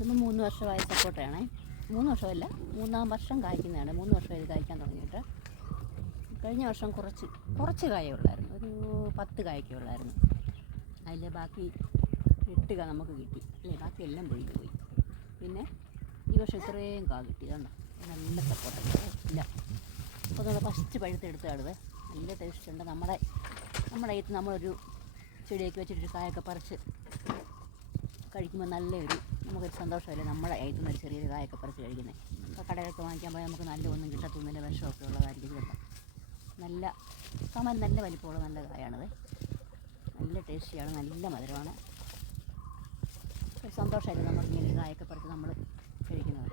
ഇതിപ്പോൾ 3 വർഷമായ സപ്പോർട്ടയാണേ. 3 വർഷമല്ല, 3-ാം വർഷം കായ്ക്കുന്നതാണ്. 3 വർഷമായി ഇത് കായ്ക്കാൻ തുടങ്ങിയിട്ട്. കഴിഞ്ഞ വർഷം കുറച്ച് കായേ ഉള്ളായിരുന്നു, ഒരു 10 കായൊക്കെ ഉള്ളായിരുന്നു. അതിൽ ബാക്കി 8 കാ നമുക്ക് കിട്ടി അല്ലേ, ബാക്കി എല്ലാം പൊഴിഞ്ഞു പോയി. പിന്നെ ഈ വർഷം ഇത്രയും കാ കിട്ടി. കണ്ടോ, നല്ല സപ്പോർട്ടൊക്കെ ഇല്ല. അപ്പോൾ നമ്മൾ ഫസ്റ്റ് പഴുത്തെടുത്താടുത് നല്ല ടേസ്റ്റ് ഉണ്ട്. നമ്മുടെ കയ്യിൽ നമ്മളൊരു ചെടിയൊക്കെ വെച്ചിട്ടൊരു കായൊക്കെ പറിച്ച് കഴിക്കുമ്പോൾ നല്ലൊരു നമുക്കൊരു സന്തോഷമല്ലേ, നമ്മുടെ കയ്യിൽ നിന്ന് ഒരു ചെറിയൊരു കായൊക്കെ പറിച്ച് കഴിക്കുന്നത്. അപ്പോൾ കടയിലൊക്കെ വാങ്ങിക്കാൻ പോയാൽ നമുക്ക് നല്ലതൊന്നും കിട്ടത്തൊന്നുമില്ല, വിഷമൊക്കെ ഉള്ളതായിരിക്കും ചിലപ്പോൾ. നല്ല നല്ല വലിപ്പമുള്ള നല്ല കായാണത്. നല്ല ടേസ്റ്റിയാണ്, നല്ല മധുരമാണ്. ഒരു സന്തോഷമല്ലേ നമുക്ക് ഇങ്ങനെ കായൊക്കെ പറിച്ച് നമ്മൾ കഴിക്കുന്നത്.